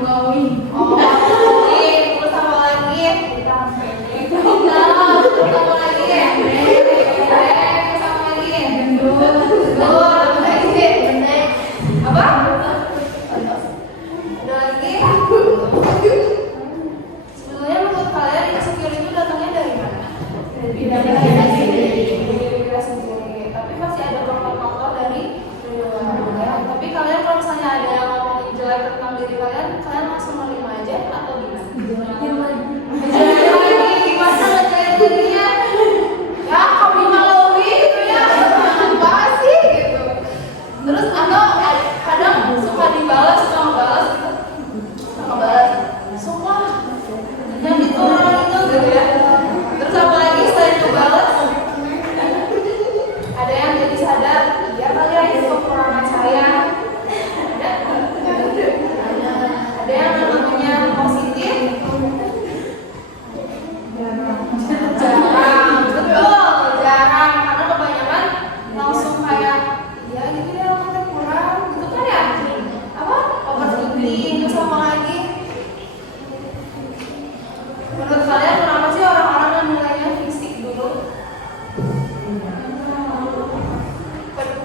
glowing. Oh, glowing. Terus apa lagi? Hitam pendek. Hitam. Terus apa lagi? Pendek. Terus apa lagi? Gendut. Gendut. Apa lagi? Pendek. Apa? Ada lagi? Sebetulnya menurut kalian insecure itu datangnya dari mana? Dari diri kita sendiri. Tapi masih ada faktor-faktor dari luar. Ya. Tapi kalian kalau misalnya ada yang ngomongin jelek tentang diri kalian langsung menerima aja atau gimana? Ngejelekin lagi. Gimana ngejelekin dirinya? Ya kami malawi gitu ya. Apa sih gitu. Terus atau kadang suka dibalas, suka ngebalas gitu. Suka ngebalas. Suka. Yang itu orang itu gitu ya. Terus apa lagi selain ngebalas? Ada yang jadi sadar, iya kali ya itu kekurangan saya. Ada yang namanya positif. Jarang, betul, jarang. Karena kebanyakan langsung kayak, ya gitu ya orangnya kurang, gitu kan ya? Apa? Overthinking, terus apa lagi? Menurut kalian kenapa sih orang-orang yang nilainya fisik dulu?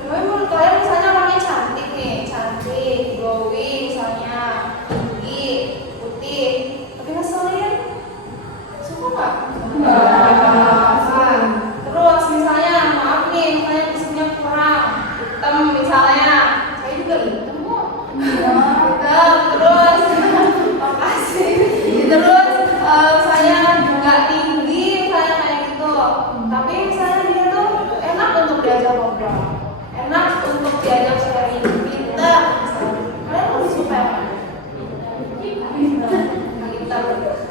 Menurut kalian misalnya orangnya cantik nih, cantik, glowing misalnya, tinggi, putih, tapi ngeselin, suka nggak? Nggak. Terus misalnya, maaf nih, misalnya fisiknya kurang, hitam misalnya, saya juga hitam kok. Hitam, terus, makasih. Terus saya nggak tinggi, misalnya kayak gitu. Tapi misalnya dia tuh enak untuk diajak ngobrol, enak untuk diajak sharing, pintar. Kalian lebih suka yang mana? Pintar.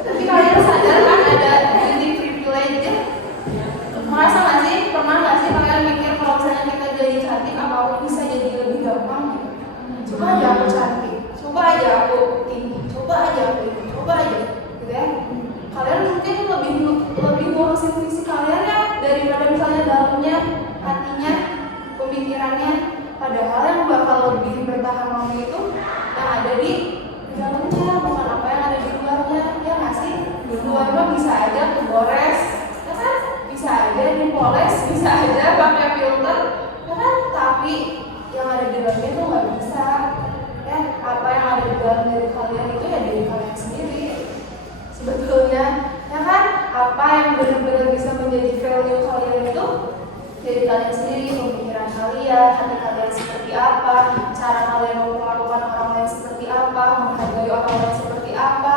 Tapi kalian sadar kan ada ini privilege ya? Merasa nggak sih? Pernah nggak sih kalian mikir kalau misalnya kita jadi cantik apapun bisa jadi lebih gampang? Coba aja aku cantik, coba aja aku tinggi, coba aja aku ini, coba aja, gitu ya. Kalian mungkin lebih ngurusin fisik kalian ya daripada misalnya dalamnya, hatinya, pemikirannya. Padahal yang bakal lebih bertahan lama itu yang ada di dalamnya, bukan apa yang ada di luarnya. Ya nggak sih? Di luar mah bisa aja kegores, ya kan? Bisa aja dipoles, bisa aja pakai filter, ya kan? Tapi yang ada di dalamnya itu nggak bisa. Ya, apa yang ada di dalam diri kalian itu ya dari kalian sendiri. Sebetulnya, ya kan? Apa yang benar-benar bisa menjadi value kalian itu dari kalian sendiri, pemikiran kalian, hati kalian seperti apa, cara kalian memperlakukan orang lain seperti apa, menghargai orang lain seperti apa,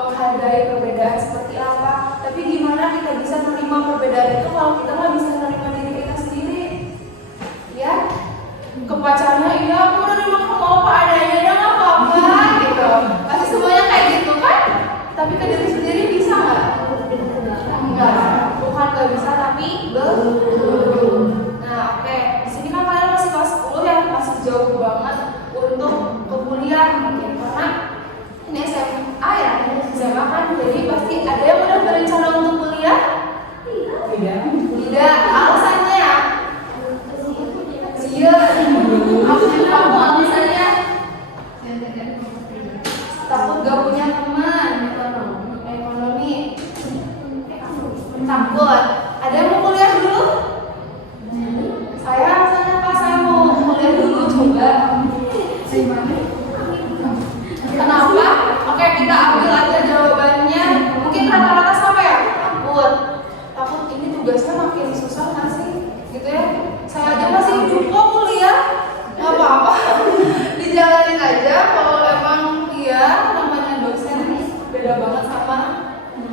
menghargai perbedaan seperti apa. Tapi gimana kita bisa menerima perbedaan itu kalau kita nggak bisa menerima diri kita sendiri? Ya, ke pacarnya, iya aku udah nerima kamu apa adanya, udah nggak apa-apa gitu. Pasti semuanya kayak gitu kan? Tapi ke diri sendiri bisa nggak? Enggak, bukan nggak bisa tapi belum. Nah oke, di sini kan kalian masih kelas 10 ya, masih jauh banget untuk ke kuliah mungkin karena ini SMA ya, SMA kan jadi pasti ada yang udah berencana untuk kuliah? Tidak, alasannya ya? Iya, kamu alasannya takut gak punya teman, ekonomi, takut. Ada yang mau kuliah dulu? Saya alasannya pas saya mau kuliah dulu coba. Kenapa? Oke, kita ambil aja jawabannya. Mungkin rata-rata sama ya? Takut ini tugasnya makin susah nggak sih? Gitu ya? Saya aja masih hidup kok kuliah, nggak apa-apa. Dijalanin aja. Kalau emang iya namanya dosen beda banget sama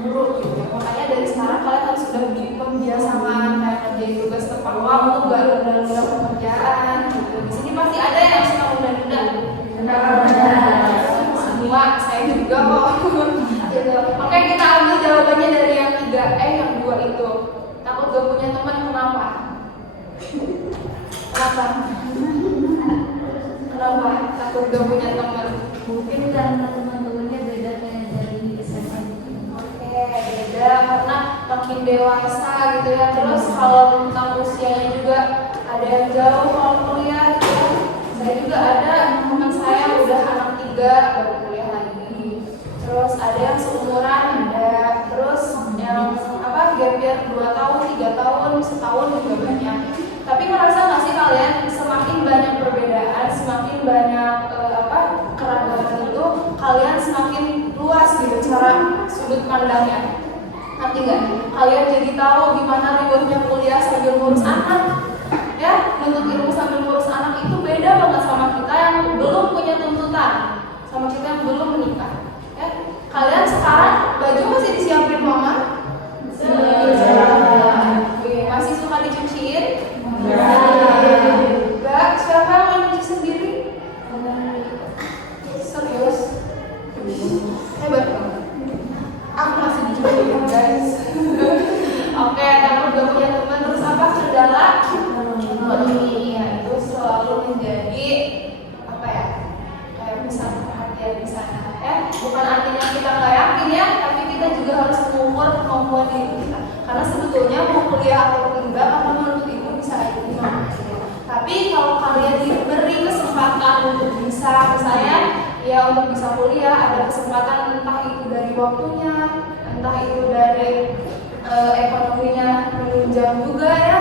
guru gitu. Makanya dari sekarang kalian harus sudah kebiasaan kayak ngerjain tugas tepat waktu, gak nunda-nunda pekerjaan gitu. Di sini pasti ada yang suka nunda-nunda. Semua, saya juga kok. Gitu. Oke, kita ambil jawabannya dari yang yang dua itu. Takut gak punya teman, kenapa? Kenapa takut gak punya teman? Mungkin karena teman-temannya beda kayak dari SMA. Oke, beda karena makin dewasa gitu ya. Terus kalau tentang usianya juga ada yang jauh kalau kuliah gitu ya. Saya juga ada teman saya udah anak 3 baru kuliah lagi. ada yang seumuran, ada terus yang gap year 2 tahun, 3 tahun, setahun juga banyak. Tapi merasa nggak sih kalian semakin banyak perbedaan, semakin banyak keragaman itu, kalian semakin luas gitu cara sudut pandangnya. Nanti nggak? Kalian jadi tahu gimana ribetnya kuliah sambil ngurus anak. Ya, menuntut ilmu sambil ngurus anak itu beda banget sama kita yang belum punya tuntutan, sama kita yang belum menikah. Ya, kalian sekarang baju masih disiapin mama? Masih suka dicuciin? Enggak. Siapa yang mau nyuci sendiri? Serius? Hebat banget. Aku masih dicuciin, guys. Oke, kamu udah punya teman, terus apa kendala? Iya, itu selalu menjadi kayak pusat perhatian di sana. Bukan artinya kita nggak yakin ya, tapi kita juga harus mengukur kemampuan diri kita. Karena sebetulnya mau kuliah atau enggak, apa menurut ibu bisa aja gimana. Tapi kalau kalian diberi kesempatan untuk bisa, misalnya ya untuk bisa kuliah, ada kesempatan entah itu dari waktunya, entah itu dari ekonominya menunjang juga ya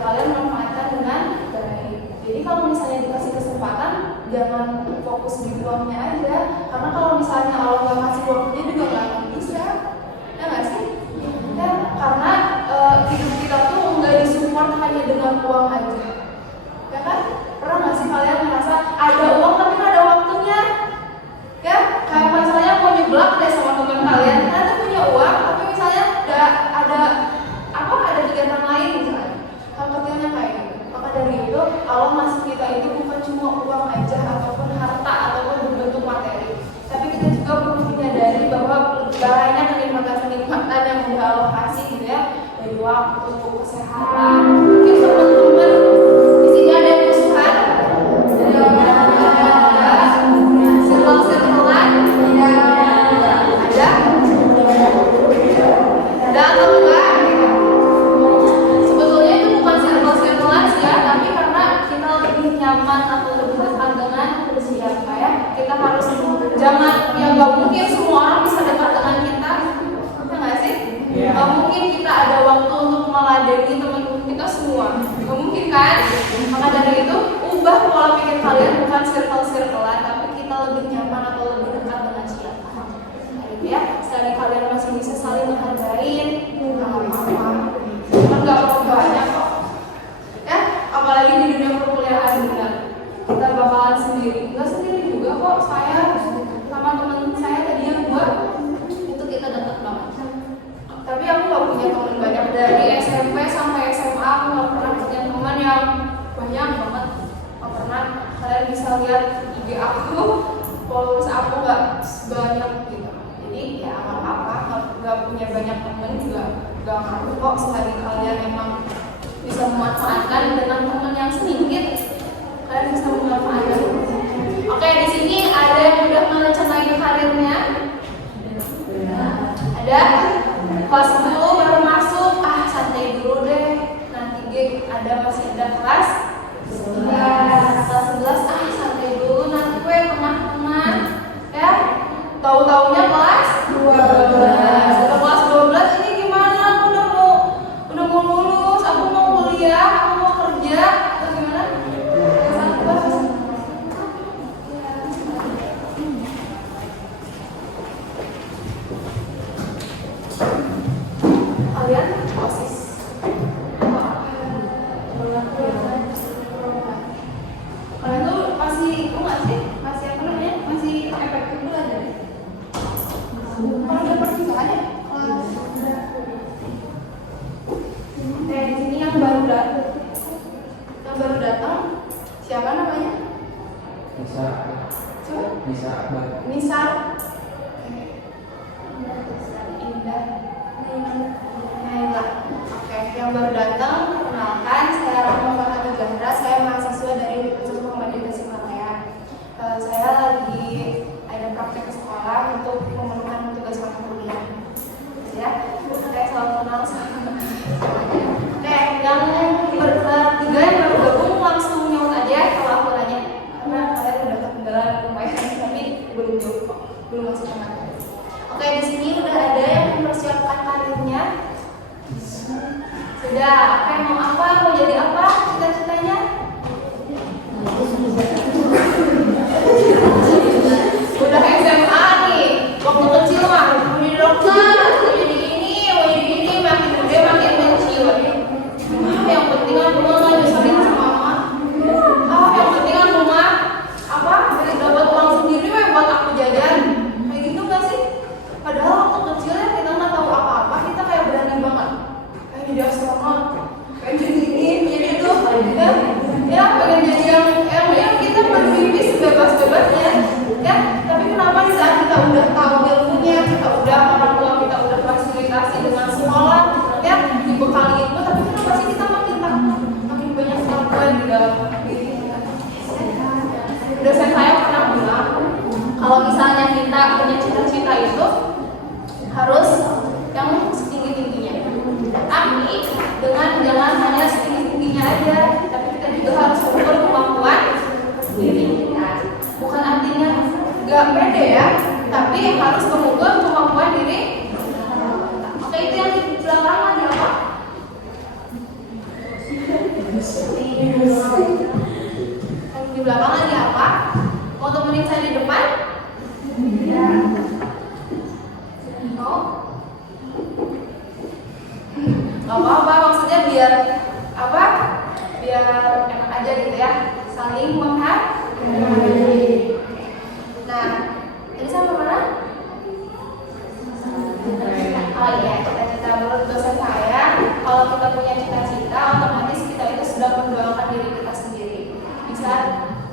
kalian manfaatkan dengan baik. Jadi kalau misalnya dikasih kesempatan, jangan fokus di uangnya aja, karena kalau misalnya Allah nggak kasih waktunya juga nggak akan bisa, ya nggak sih? Ya, karena hidup kita tuh nggak disupport hanya dengan uang aja, ya kan? Pernah nggak sih kalian merasa ada uang tapi nggak ada waktunya? Ya, kayak misalnya mau nyeblak deh sama teman kalian, ternyata punya uang, tapi misalnya ada kegiatan lain misalnya, hal kecilnya kayak gitu. Maka dari itu Allah ngasih kita itu bukan cuma uang aja ataupun harta ataupun berbentuk materi, tapi kita juga perlu menyadari bahwa banyak kenikmatan yang udah Allah kasih gitu ya, dari waktu, kesehatan. Mungkin teman-teman di sini ada yang musuhan, circle-circlean, ada atau enggak? Sebetulnya itu bukan circle-circlean sih ya, tapi karena kita lebih nyaman atau lebih dekat dengan siapa ya, kita harus jangan, ya nggak mungkin semua orang bisa dekat dengan kita, ya nggak sih? Nggak mungkin kita ada waktu untuk meladeni teman-teman kita semua, nggak mungkin kan? Maka dari itu ubah pola pikir kalian, bukan circle-circlean, tapi kita lebih nyaman atau lebih dekat dengan siapa. Ya, sekali kalian masih bisa saling menghargain, nggak apa-apa, kan nggak perlu banyak kok. Ya, apalagi di dunia perkuliahan benar, kita bakalan sendiri, nggak sendiri juga kok. Saya sama teman saya tadi yang buat itu kita dekat banget. Tapi aku nggak punya teman banyak dari SMP sampai SMA. Aku nggak pernah punya teman yang banyak banget, nggak pernah. Kalian bisa lihat IG aku, followers aku nggak banyak gitu. Jadi ya nggak apa-apa, nggak punya banyak teman juga nggak ngaruh kok. Selagi kalian memang bisa memanfaatkan dengan teman yang sedikit, kalian bisa memanfaatkan. Oke, di sini ada yang udah merencanain karirnya? Ada? Kelas 10 baru masuk, santai dulu deh. Nanti masih ada kelas 11. Kelas 11, santai dulu. Nanti gue tengah-tengah, ya. Tahu-taunya kelas 12. Setelah kelas 12 ini gimana? Aku udah mau lulus, aku mau kuliah, aku mau kerja, atau gimana? Kalian osis kalian tuh masih nggak sih? Masih masih efektif belajar. Kalau udah perpisahan ya? Di sini yang baru datang siapa namanya? Nisa. Indah. Naila. Oke, yang baru datang, perkenalkan, saya Rahma Farhati Zahra. Saya mahasiswa dari Universitas Muhammadiyah Tasikmalaya. Saya lagi ada praktek ke sekolah untuk memenuhi tugas mata kuliah. Ya, saya selalu kenal sama. Oke, yang bertiga yang baru gabung langsung nyaut aja kalau aku tanya, karena kalian udah ketinggalan lumayan, tapi belum masuk ke materi. Oke, di sini udah ada yang mempersiapkan karirnya. Sudah, apa yang mau apa, mau jadi apa cita-citanya? Udah SMA nih, waktu kecil mah mau jadi dokter, mau jadi ini, mau jadi ini, makin gede makin kecil. Yang penting kan rumah nggak nyusahin sama mama. Yang penting kan rumah apa? Dapat uang sendiri, buat aku jajan. Kayak gitu nggak sih? Padahal waktu kecil ya kita nggak tahu apa-apa, kita kayak berani banget. Kayak jadi astronot, kayak jadi ini, jadi itu, ya pengen jadi yang kita bermimpi sebebas-bebasnya, ya. Tapi kenapa di saat kita udah tahu ilmunya, kita udah orang tua kita udah fasilitasi dengan sekolah, ya dibekali itu, tapi kenapa sih kita makin takut, makin banyak keraguan di dalam diri kita? Dosen saya pernah bilang, kalau misalnya kita punya cita-cita itu harus yang setinggi-tingginya. Tapi dengan jangan hanya setinggi-tingginya aja, tapi kita juga harus mengukur kemampuan diri kita. Bukan artinya gak pede ya, tapi harus mengukur kemampuan diri. Oke, itu yang di belakang ada apa? Yang di belakang ada apa? Mau temenin saya di depan? Ya. Mau? Gak apa-apa, maksudnya biar apa? Biar enak aja gitu ya, saling menghargai. Nah, ini sampai mana? Oh iya, cita-cita menurut dosen saya, kalau kita punya cita-cita, otomatis kita itu sudah mendoakan diri kita sendiri. Bisa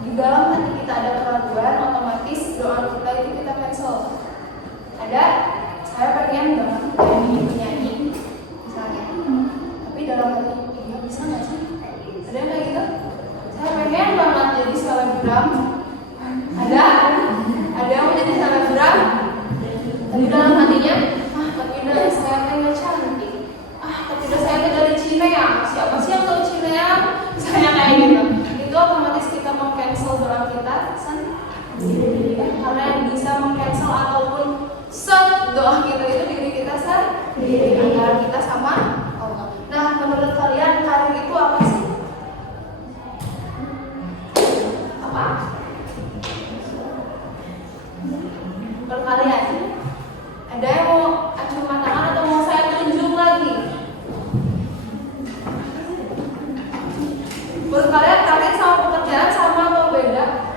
di dalam hati kita ada keraguan, otomatis doa kita itu kita cancel. Ada, saya pengen banget nyanyi, misalnya. Tapi dalam hati, ya bisa nggak sih? Ada yang kayak gitu? Saya pengen banget jadi selebgram. Ada yang mau jadi selebgram? Tapi dalam hatinya, tapi dari saya nggak cantik. Tapi dari saya dari Cina ya. Siapa sih yang tahu Cina ya? Misalnya kayak gitu. Itu otomatis kita meng-cancel doa kita sendiri. Karena yang bisa meng-cancel ataupun set doa kita itu diri kita sendiri, antara kita sama Allah. Nah, menurut kalian karir itu apa sih? Apa? Menurut kalian ada yang mau acungkan tangan atau mau saya tunjuk lagi? Menurut kalian karir sama pekerjaan sama atau beda?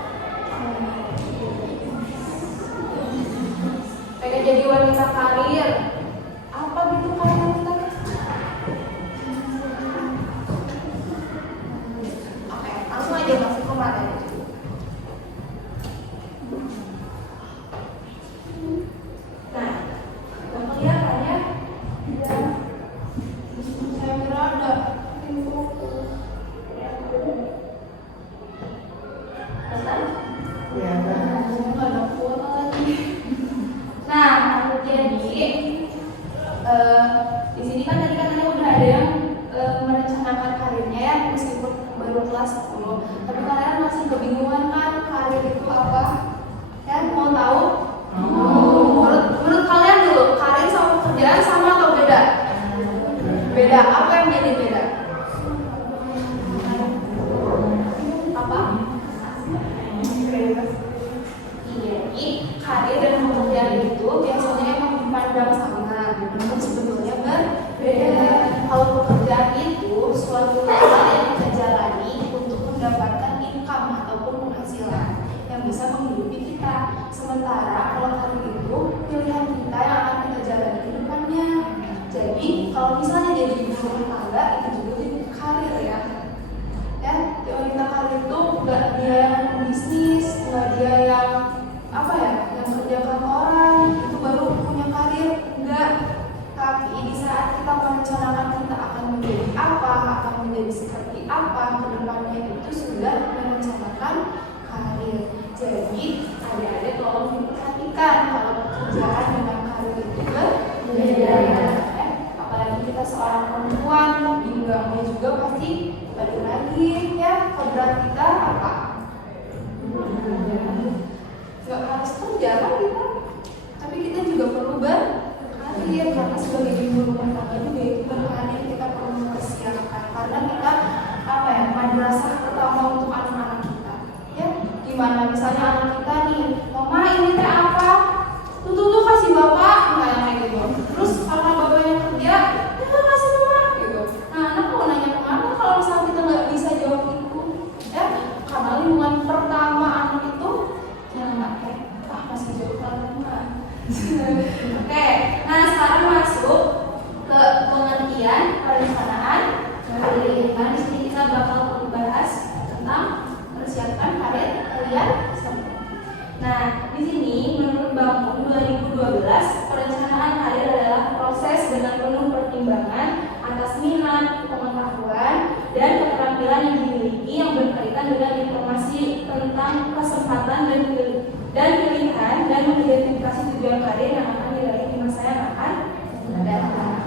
Pengen jadi wanita karir, apa gitu karir kita? Oke, langsung aja masuk ke materi. Nah, kelihatannya ya, saya kira ada info. Ya, nggak ada kuota lagi. Nah, jadi di sini kan tadi katanya udah ada yang merencanakan karirnya ya, meskipun baru kelas 10. Tapi kalian masih kebingungan kan karir itu apa? Ya, mau tahu? Menurut kalian dulu, karir sama pekerjaan sama atau beda? Beda. Apa yang jadi beda? Apa? Jadi karir dan pekerjaan itu biasanya emang dipandang sama, namun sebetulnya berbeda. Kalau pekerjaan itu suatu hal yang kita jalani untuk mendapatkan income ataupun penghasilan yang bisa menghidupi kita. Sementara kalau karir itu pilihan kita yang akan kita jalani ke depannya. Jadi kalau misalnya jadi ibu rumah tangga itu juga jadi karir ya. Ya, wanita karir itu nggak dia yang bisnis, nggak dia yang apa ya, yang kerja kantoran itu baru punya karir, enggak. Tapi di saat kita merencanakan kita akan menjadi apa, akan menjadi seperti apa ke depannya, itu sudah merencanakan karir. Jadi adik-adik tolong diperhatikan kalau pekerjaan dengan karir itu berbeda. Apalagi kita seorang perempuan, pinggangnya juga pasti balik lagi ya, kodrat kita apa? Gak harus kerja kan kita, Tapi kita juga perlu berkarir, karena sebagai ibu rumah tangga juga itu berkarir, kita perlu mempersiapkan. Karena kita madrasah pertama untuk anak-anak kita. Ya, gimana misalnya anak kita nih, mama ini teh apa? Tuh kasih bapak, kayak gitu. Terus karena bapaknya kerja, ya kasih mama gitu. Nah, anak mau nanya kemana kalau misalnya kita nggak bisa jawab itu? Ya, karena lingkungan pertama anak itu yang masih jauh lama. Oke, nah sekarang masuk ke pengertian perencanaan karir. Nah, di sini kita bakal membahas tentang persiapan karir kalian semua. Nah, di sini menurut Bangun 2012, perencanaan karir adalah proses dengan penuh pertimbangan atas minat, pengetahuan, dan keterampilan yang dimiliki yang berkaitan dengan informasi tentang kesempatan dan pilihan dan mengidentifikasi tujuan karir yang akan diraih di masa yang akan datang.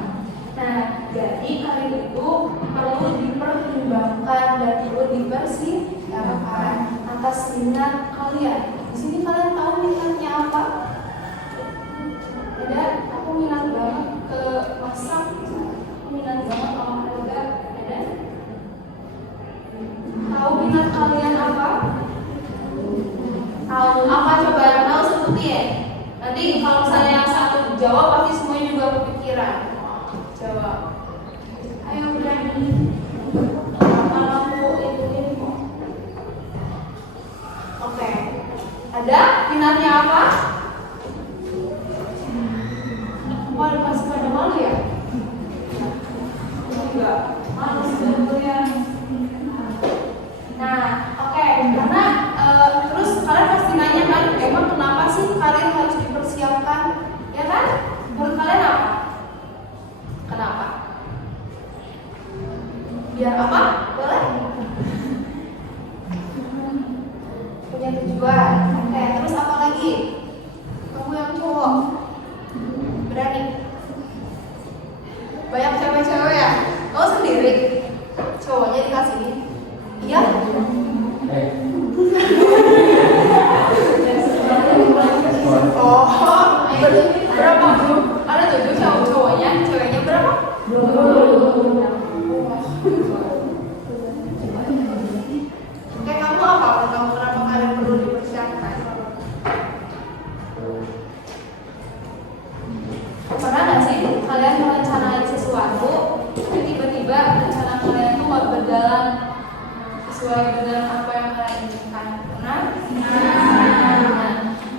Nah, jadi karir itu perlu dipertimbangkan dan perlu dipersiapkan atas minat kalian. Di sini kalian tahu minatnya apa? Ada, aku minat banget ke masak, aku minat banget olahraga. Ada? Tahu minat kalian apa? Tahu apa, coba yang tahu sebutin. Nanti kalau misalnya yang satu jawab pasti semuanya juga kepikiran. Jawab. Ayo berani. Kalau aku ituin kok. Oke. Ada minatnya apa? Wah, masih pada malu ya? Enggak. Malu sebenarnya. Nah, oke. Karena terus kalian pasti nanya kan, emang kenapa sih karir harus dipersiapkan? Ya kan? Menurut kalian apa? Kenapa? Biar apa? Boleh? Punya tujuan. Oke, terus apa lagi? Kamu yang cowok berani. Banyak cewek-cewek ya? Kau sendiri? Cowoknya dikasih? Iya? Oh, berapa? Ada 7 cowoknya, ceweknya berapa? 20. Oke, kamu apa? Kamu kenapa kalian perlu dipersiapkan? Pernah nggak sih kalian merencanain sesuatu, tapi tiba-tiba rencana kalian tuh nggak berjalan sesuai dengan apa yang kalian inginkan? Pernah?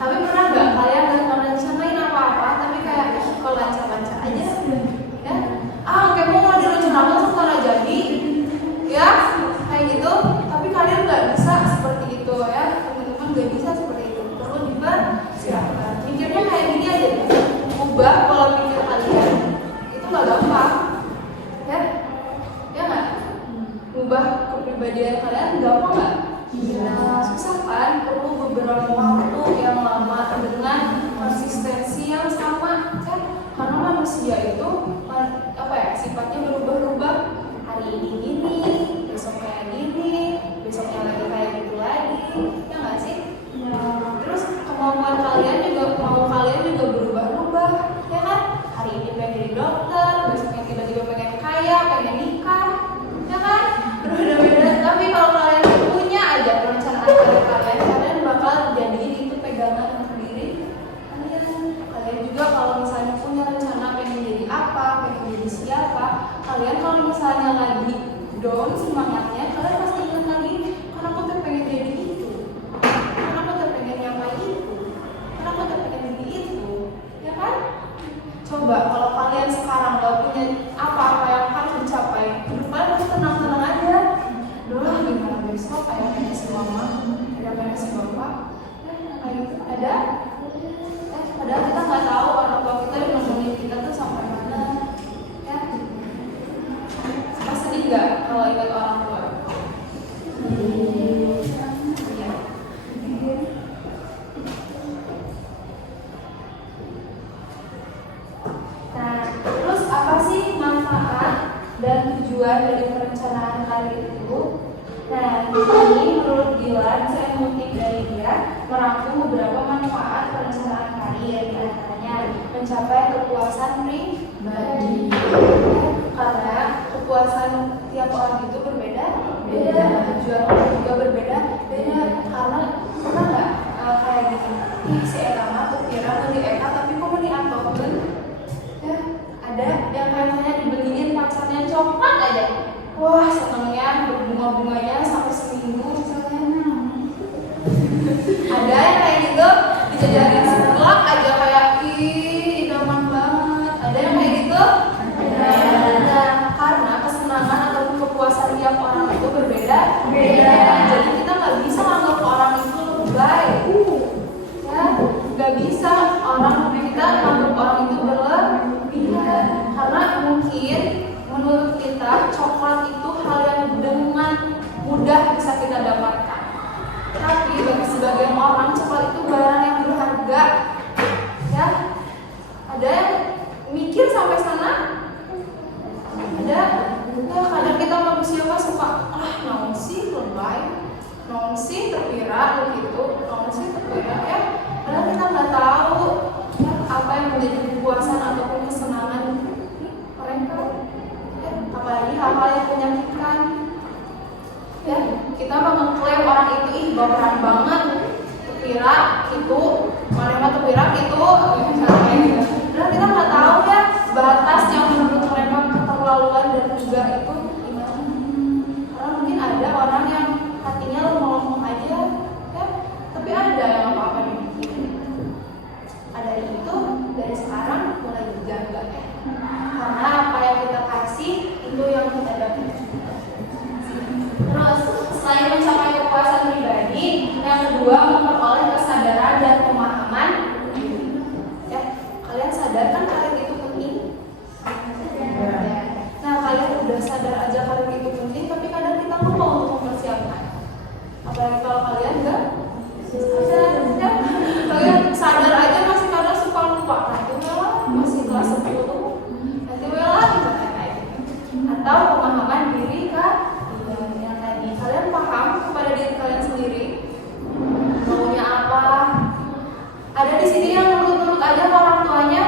Tapi pernah nggak kalian nggak merencanain apa-apa, tapi kayak kalau lancar-lancar aja, ya? Kayak mau direncanakan setelah jadi, ya? Kayak gitu. Tapi kalian nggak bisa seperti itu, ya? Teman-teman nggak bisa seperti itu. Perlu dipersiapkan. Mikirnya kayak gini aja, ubah pola pikir kalian. Itu nggak gampang, ya? Ya nggak? Ubah kepribadian kalian gampang nggak? Susah kan? Perlu beberapa waktu yang lama dengan konsistensi yang sama, kan? Karena manusia itu sifatnya berubah-ubah. Hari ini gini, besok kayak gini, besoknya lagi kayak gitu lagi, ya nggak sih? Terus kemauan kalian juga berubah-ubah, ya kan? Hari ini pengen jadi dokter, besoknya tiba-tiba pengen kaya, pengen nikah, ya kan? Berbeda-beda. Tapi kalau kalian punya aja perencanaan kalian bakal jadiin itu pegangan untuk diri kalian juga. Kalau misalnya punya rencana pengen jadi apa, pengen jadi siapa, kalian kalau misalnya lagi down semangatnya, kalian pasti ingat lagi, karena aku tuh pengen jadi itu, karena aku tuh pengen nyampai itu, karena aku tuh pengen jadi itu, ya kan? Coba kalau kalian sekarang gak punya apa-apa yang harus dicapai, hidup kalian harus tenang-tenang aja. Doa gimana besok, pengen si mama, pengen si bapak, ada? Padahal kita nggak tahu orang tua kita yang nemenin kita tuh sampai mana, ya? Pasti nggak kalau ingat orang tua? Iya. Nah, terus apa sih manfaat dan tujuan dari perencanaan karir itu? Nah, di sini menurut Dilan, saya mengutip dari dia, merangkum beberapa manfaat perencanaan karir. mencapai kepuasan pribadi. Karena kepuasan tiap orang itu berbeda, tujuan orang juga berbeda. Karena pernah nggak kayak gitu? Si Eta mah kira di Eta tapi kok mau diantongkan? Ya, ada yang kayaknya dibeliin pacarnya coklat aja. Wah, senangnya berbunga-bunganya sampai seminggu misalnya. Ada yang kayak gitu dijajarin seblak aja kayak ih idaman banget. Ada yang kayak gitu. Nah, karena kesenangan atau kepuasan tiap orang itu berbeda. Jadi kita nggak bisa menganggap orang itu lebay. Ya, nggak bisa kita menganggap orang itu berlebihan. Karena mungkin menurut kita coklat itu hal yang dengan mudah bisa kita dapatkan. Tapi bagi sebagian orang coklat itu barang yang berharga. Ya, ada yang mikir sampai sana. Ada, ya kadang kita manusia mah suka naon sih lebay, naon sih terpira begitu, naon sih terpira ya. Padahal kita nggak tahu ya, apa yang menjadi kepuasan ataupun kesenangan mereka. Ya, apalagi hal-hal yang menyakitkan. Ya, kita mengklaim orang itu baperan banget, terpira gitu, mana terpira gitu, misalnya gitu. Dan kita nggak tahu ya batas yang menurut mereka keterlaluan dan juga itu gimana. Karena mungkin ada orang yang hatinya lemah-lemah aja, ya, tapi ada yang apa-apa dibikin. Ada itu dari sekarang mulai dijaga ya. Karena apa yang kita kasih itu yang kita dapat. Terus selain mencapai kepuasan pribadi, yang kedua memperoleh kesadaran dan pemahaman. Ya, kalian sadar kan kalian itu penting? Nah, kalian udah sadar aja kalian itu penting, tapi kadang kita lupa untuk mempersiapkan. Apalagi kalau kalian enggak sadar, ya, kalian sadar aja masih kadang suka lupa. Nanti lah masih kelas 10, nanti lah kayak gitu. Atau pemahaman diri kan? Kalian paham kepada diri kalian sendiri maunya apa? Ada di sini yang nurut-nurut aja ke orang tuanya?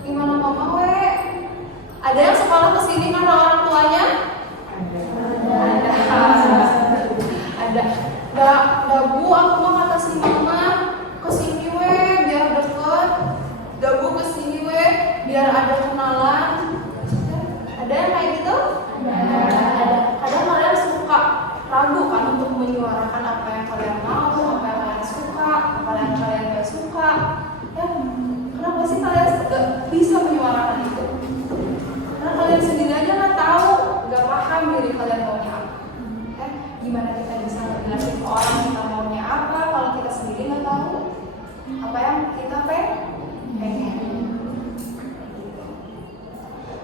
Gimana mama we? Ada yang sekolah ke sini karena orang tuanya? Ada. Ada bu, aku mau kata si mama ke sini we biar deket. Ada bu ke sini we biar ada kenalan. Ada yang kayak gitu? Ada. Kadang kalian suka ragu kan untuk menyuarakan apa yang kalian mau, apa yang kalian suka, apa yang kalian gak suka. Ya, kenapa sih kalian gak bisa menyuarakan itu? Karena kalian sendiri aja nggak tahu, nggak paham diri kalian maunya apa. Gimana kita bisa ngejelasin ke orang kita maunya apa kalau kita sendiri nggak tahu apa yang kita pengen.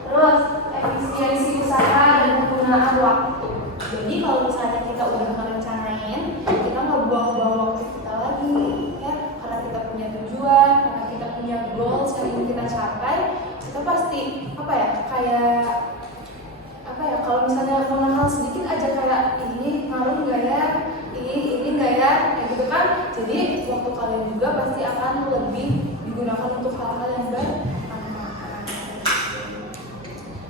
Terus efisiensi usaha dan penggunaan waktu. Jadi kalau misalnya kita udah merencanain, kita nggak buang-buang waktu kita lagi, ya, karena kita punya tujuan, karena kita punya goals yang ingin kita capai, kita pasti kalau misalnya mau hal sedikit aja kayak ini ngaruh nggak ya, ini nggak ya, kayak gitu kan. Jadi waktu kalian juga pasti akan lebih digunakan untuk hal-hal yang bermanfaat.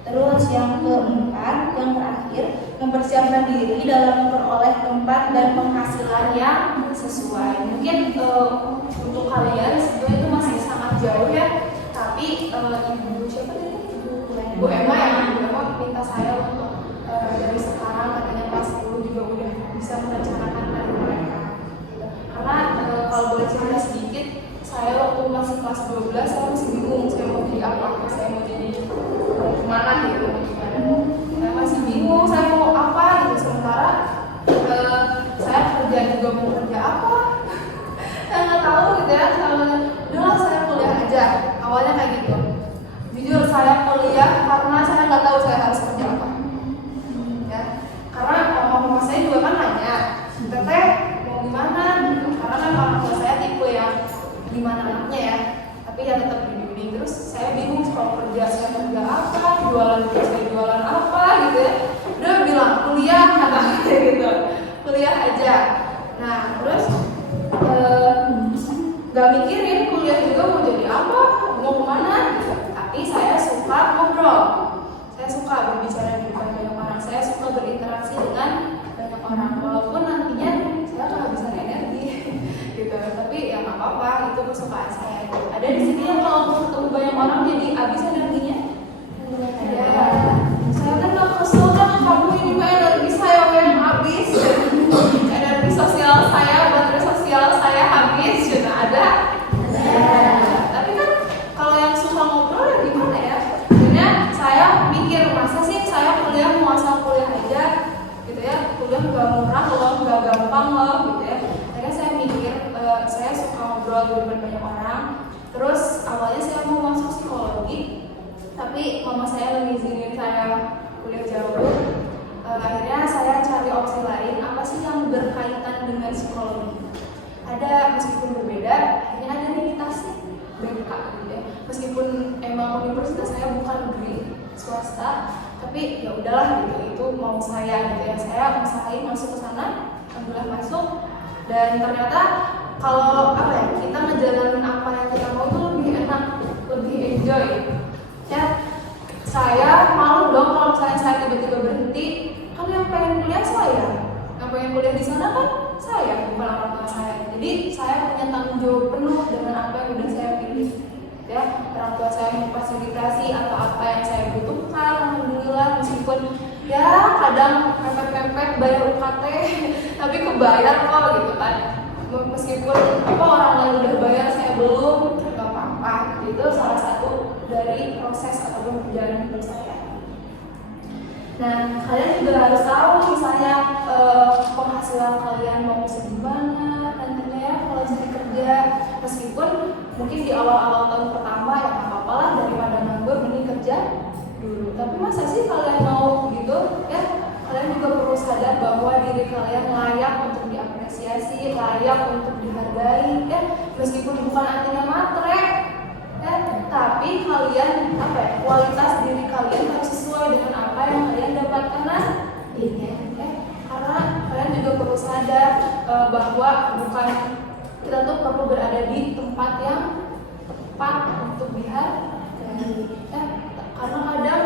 Terus yang keempat, yang terakhir, mempersiapkan diri dalam memperoleh tempat dan penghasilan yang sesuai. Mungkin untuk kalian sebenarnya itu masih sangat jauh ya, tapi ibu siapa tadi? Bu Emma ya, Bu Emma minta saya untuk dari sekarang katanya kelas 10 juga udah bisa merencanakan karir mereka. Karena kalau boleh cerita sedikit, saya waktu masih kelas 12 saya masih bingung saya mau jadi apa, saya mau jadi kemana gitu, saya masih bingung saya mau apa gitu. Sementara saya kerja juga mau kerja apa, saya nggak tahu gitu ya. Udahlah saya kuliah aja, awalnya kayak gitu. Jujur saya kuliah karena saya nggak tahu saya harus kerja apa. Ya, karena mama saya juga kan nanya, teteh mau gimana? Karena kan orang tua saya tipe yang gimana anaknya ya, tapi ya tetap bimbing. Terus saya bingung kalau kerja saya kerja apa, jualan juga saya jualan apa gitu ya. Udah bilang kuliah kata gitu, kuliah aja. Nah terus nggak mikirin kuliah juga mau jadi apa, mau kemana gitu. Tapi saya suka ngobrol, saya suka berbicara di depan banyak orang, saya suka berinteraksi dengan banyak orang, walaupun nantinya saya kehabisan energi gitu. Tapi ya nggak apa-apa, itu kesukaan saya. Ada di sini yang kalau ketemu banyak orang jadi habis energinya? Ada. Saya kan nggak kesel kan, kamu ini mah energi saya yang habis, energi sosial saya, baterai sosial saya habis, sudah ada. Tapi kan kalau yang suka ngobrol ya gimana ya? Akhirnya saya mikir, masa sih saya kuliah mau asal kuliah aja gitu ya? Kuliah nggak murah loh, nggak gampang loh gitu ya. Akhirnya saya mikir, saya suka ngobrol di depan banyak orang. Terus awalnya saya mau masuk psikologi, tapi mama saya lebih izinin saya kuliah jauh. Akhirnya saya cari opsi lain, apa sih yang berkaitan dengan psikologi. Ada, meskipun berbeda, akhirnya ada limitasi BK gitu ya. Meskipun emang universitas saya bukan negeri swasta, tapi ya udahlah gitu, itu mau saya gitu ya. Saya usahain masuk ke sana, alhamdulillah masuk. Dan ternyata kalau apa ya, kita ngejalanin apa yang kita mau itu lebih enak, lebih enjoy. Ya, saya malu dong kalau misalnya saya tiba-tiba berhenti. Kan yang pengen kuliah saya, yang pengen kuliah di sana kan saya, bukan orang tua saya. Jadi saya punya tanggung jawab penuh dengan apa yang udah saya pilih. Ya, orang tua saya memfasilitasi atau apa yang saya butuhkan, alhamdulillah. Meskipun ya kadang mepet-mepet bayar UKT, tapi kebayar kok gitu kan. Meskipun apa orang lain udah bayar saya belum, nggak apa-apa. Itu salah satu dari proses ataupun perjalanan hidup saya. Nah, kalian juga harus tahu misalnya penghasilan kalian mau segimana nantinya ya kalau cari kerja. Meskipun mungkin di awal-awal tahun pertama ya nggak apa-apa lah, daripada nganggur mending kerja dulu. Tapi masa sih kalian mau gitu ya? Kalian juga perlu sadar bahwa diri kalian layak untuk diapresiasi, layak untuk dihargai ya. Meskipun bukan artinya matre ya, tapi kalian apa ya, kualitas diri kalian harus sesuai dengan apa yang kalian dapatkan nantinya ya. Karena kalian juga perlu sadar bahwa bukan kita tuh perlu berada di tempat yang tepat untuk dihargai ya. Karena kadang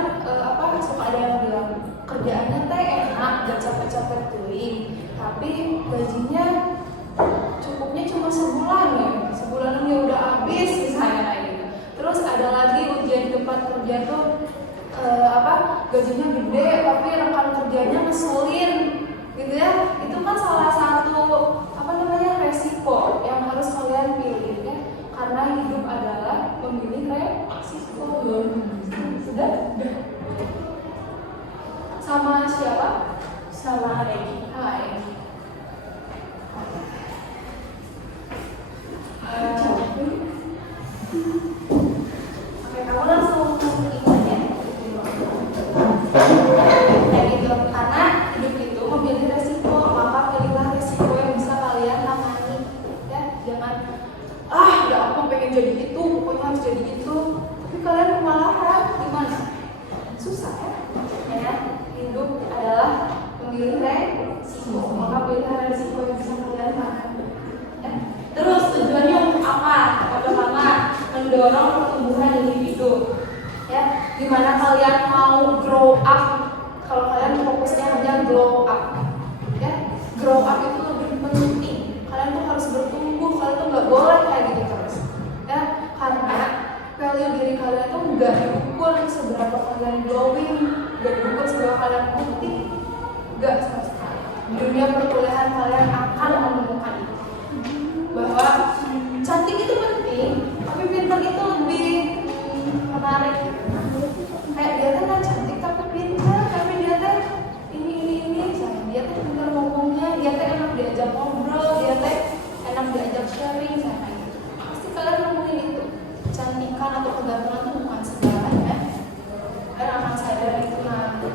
suka ada yang bilang kerjaannya teh enak, gak capek-capek tuing, tapi gajinya cukupnya cuma sebulan ya, sebulannya udah habis misalnya kayak gitu. Terus ada lagi ujian di tempat kerja tuh gajinya gede tapi rekan kerjanya ngeselin gitu ya. Itu kan salah satu resiko yang harus kalian pilih ya. Karena hidup adalah memilih resiko. Sudah? Sama siapa? Sama Regi. Hai. Oke, kamu langsung ikut ya. Dan itu karena hidup itu memilih resiko, maka pilihlah resiko yang bisa kalian tangani. Ya, jangan ya aku pengen jadi itu, pokoknya harus jadi itu. Tapi kalian kemalahan gimana? Susah ya. Hidup adalah memilih resiko, maka pilihlah resiko yang bisa kalian tangani. Ya. Terus tujuannya untuk apa? Pertama, mendorong pertumbuhan individu. Ya, dimana kalian mau grow up. Kalau kalian fokusnya hanya grow up, ya, grow up itu lebih penting. Kalian tuh harus bertumbuh. Kalian tuh nggak boleh kayak gitu terus. Ya, karena value diri kalian tuh nggak diukur seberapa kalian glowing, nggak diukur seberapa kalian putih, nggak sama sekali. Di dunia perkuliahan kalian akan menemukan itu. Bahwa cantik itu penting, tapi pintar itu lebih menarik. Kayak dia tuh nggak cantik tapi pintar, tapi dia tuh ini, dia tuh pintar ngomongnya, dia tuh enak diajak ngobrol, dia tuh enak diajak sharing, sama gitu. Pasti kalian nemuin itu. Kecantikan atau kegantengan itu bukan segalanya. Kalian akan sadar itu nanti.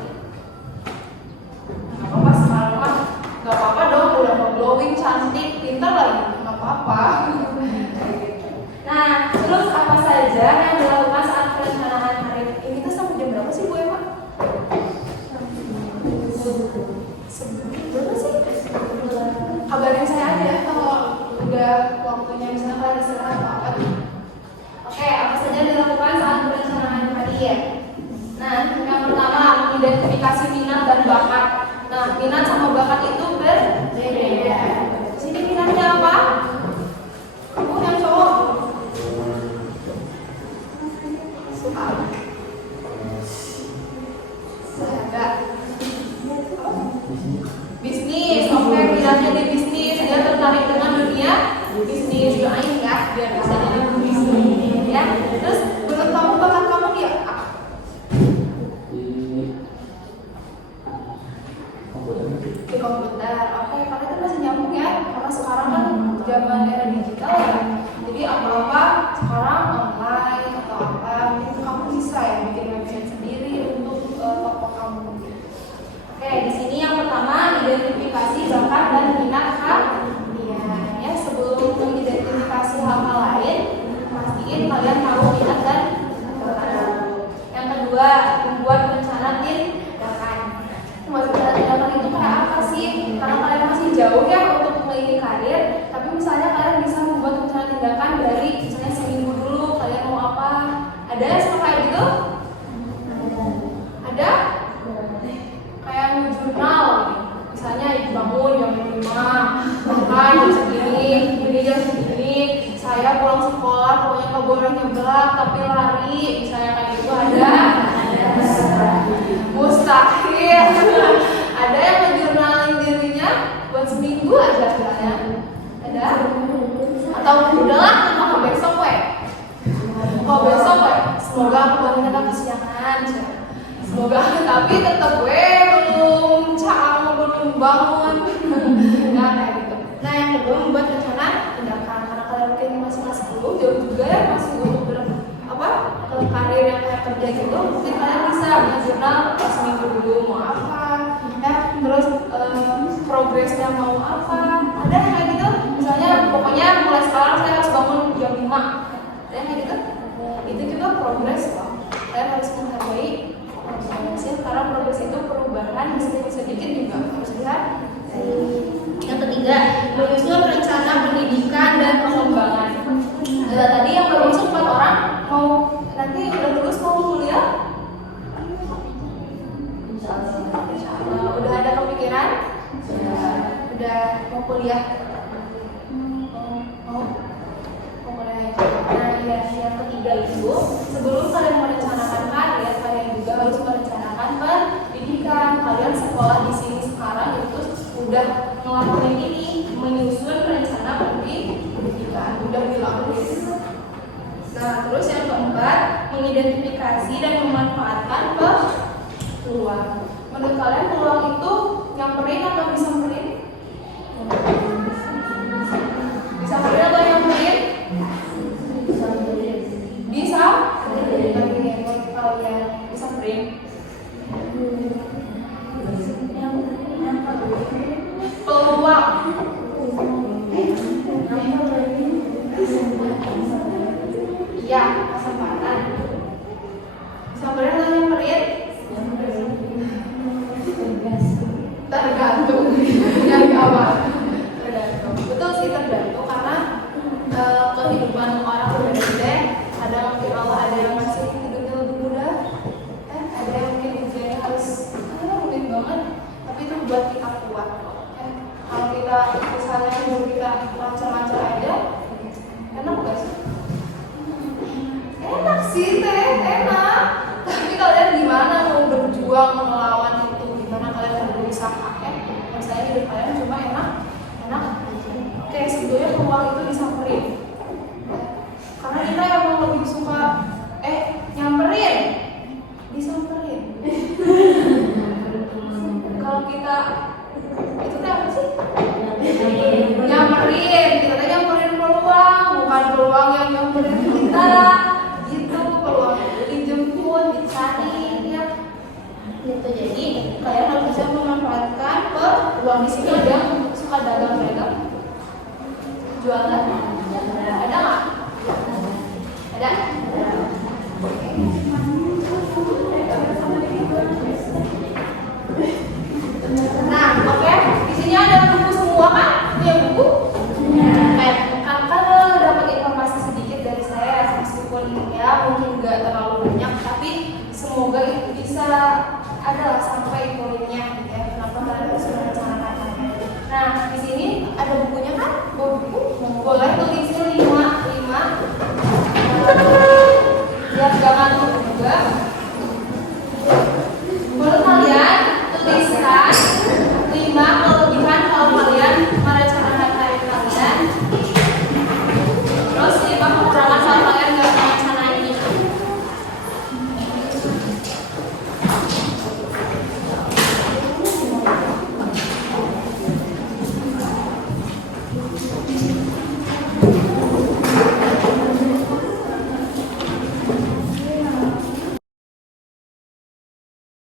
Nggak apa-apa sekarang mah, nggak apa-apa dong udah mau glowing, cantik, pintar lagi, nggak apa-apa. Nah, terus apa saja yang dilakukan saat perencanaan karir? Ini tuh sampai jam berapa sih Bu Emma? Berapa sih? Kabarin saya aja kalau udah waktunya, misalnya kalian istirahat atau apa gitu. Oke, apa saja yang dilakukan saat perencanaan karir? Nah, yang pertama mengidentifikasi minat dan bakat. Nah, minat sama bakat itu berbeda. Sini minatnya apa? Kamu yang cowok suka sahabat bisnis. Oke, minatnya di bisnis, dia tertarik dengan dunia bisnis. Doain ya biar bisa jadi bisnis ya. Terus menurut kamu bakat kamu dia apa? Di komputer. Oke, karena itu masih nyambung ya, karena sekarang kan zaman era digital ya, jadi apa-apa sekarang online atau apa, itu kamu bisa ya bikin website sendiri untuk toko kamu. Oke, di sini yang pertama identifikasi bakat dan minat kalian ya. Sebelum mengidentifikasi hal-hal lain, pastiin kalian tahu minat dan bakat. Yang kedua, membuat rencana tindakan. Membuat rencana tindakan itu kayak apa sih? Karena kalian masih jauh ya untuk memiliki karir, tapi misalnya kalian bisa membuat rencana tindakan dari misalnya seminggu dulu kalian mau apa. Ada yang suka kayak gitu? Ada? Kayak jurnal, misalnya bangun jam 5, makan jam segini, ini jam segini, saya pulang sekolah pokoknya nggak boleh nyeblak tapi lari, misalnya kayak gitu. Ada? Mustahil. Ada yang ngejurnalin dirinya buat seminggu aja misalnya. Ada? Atau udahlah, mau besok semoga aku bangunnya kesiangan. Semoga, tapi tetap belum bangun. Nah, kayak gitu. Nah, yang kedua membuat rencana tindakan. Karena kalian mungkin masih jauh juga ya, masih untuk karir yang kayak kerja gitu. Mungkin kalian bisa jurnal seminggu dulu mau apa, ya. Terus progresnya mau apa. Ada yang kayak gitu. Misalnya pokoknya mulai sekarang saya harus bangun jam 5. Ada yang kayak gitu. Itu juga progres kok. Kalian harus menghargai progresnya, karena progres itu perubahan sedikit juga harus lihat. Yang ketiga, menyusun rencana pendidikan dan pengembangan. Tadi yang baru masuk 4 orang mau nanti udah lulus mau kuliah? Udah ada kepikiran? Udah mau kuliah? Mau kuliah aja. Nah, yang ketiga itu sebelum kalian merencanakan karir, kalian juga harus merencanakan pendidikan. Kalian sekolah di sini sekarang itu udah ngelakuin ini, menyusun rencana pendidikan, udah dilakuin. Nah, terus yang keempat, mengidentifikasi dan memanfaatkan peluang. Menurut kalian peluang itu nyamperin atau disamperin? Disamperin atau nyamperin? Disamperin. Kalau kalian disamperin, peluang. Iya, kesempatan. Samperin atau nyamperin? Tergantung. Yang awal. Tergantung. Betul sih, tergantung karena kehidupan orang berbeda. Ada mungkin Allah ada yang masih hidupnya lebih muda, ada yang mungkin usianya harus rumit banget, tapi itu buat kita kuat. Kalau kita misalnya hidup kita lancar-lancar aja, enak gak sih? Enak sih teh, enak. Tapi kalian gimana mau berjuang melawan itu? Gimana kalian mau berusaha ya? Misalnya hidup kalian cuma enak. Oke, sebetulnya peluang itu disamperin. Karena kita emang lebih suka nyamperin, disamperin. Kalau kita itu teh apa sih? Nyamperin, kita teh nyamperin peluang, bukan peluang yang nyamperin kita. Gitu, peluang itu dijemput, dicari ya. Gitu, jadi kalian harus bisa memanfaatkan peluang. Di sini ada yang suka dagang-dagang, jualan. Ada nggak? Ada? Nah, oke. Di sini ada buku semua kan? Punya buku? Kan meskipun ya mungkin nggak terlalu banyak, tapi semoga itu bisa ada sampai poinnya gitu ya. Kenapa kalian harus merencanakannya? Nah di sini ada bukunya kan, buku boleh tulis